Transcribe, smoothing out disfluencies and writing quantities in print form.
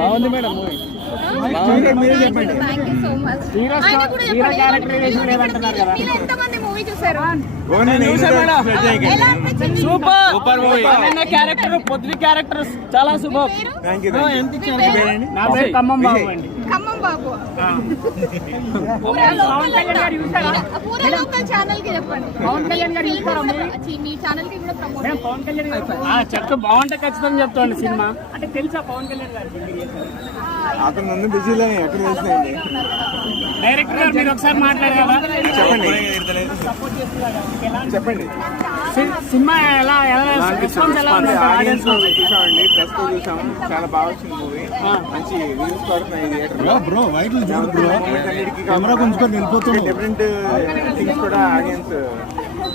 బాగుంది madam movie. Super movie. Character పొద్దు character చాలా సూపర్. నా పేరు ఖమ్మం బాబు అండి. ఖమ్మం బాబు ఛానల్ కి చెప్పండి. పవన్ కళ్యాణ్ గారు మీ ఛానల్ కి కూడా ప్రమోట్. పవన్ కళ్యాణ్ గారు చెప్తే బాగుంటే ఖచ్చితంగా చెప్తాండి సినిమా. అంటే తెలుసా పవన్ కళ్యాణ్ గారికి? అతను నన్ను బిజీలో ఎక్కడ చేసినాయండి. డైరెక్టర్ గారు మీరు ఒకసారి మాట్లాడారా? చెప్పండి. సినిమా ఎలా రెస్పాన్స్ ఎలా ఉంది? ఆడియన్స్ చూసామండి, ప్రెస్ తో చూసాము. చాలా బాగా వచ్చింది మూవీ. మంచి వ్యూస్ పడుతున్నాయి థియేటర్. డిఫరెంట్ థింగ్స్ కూడా ఆడియన్స్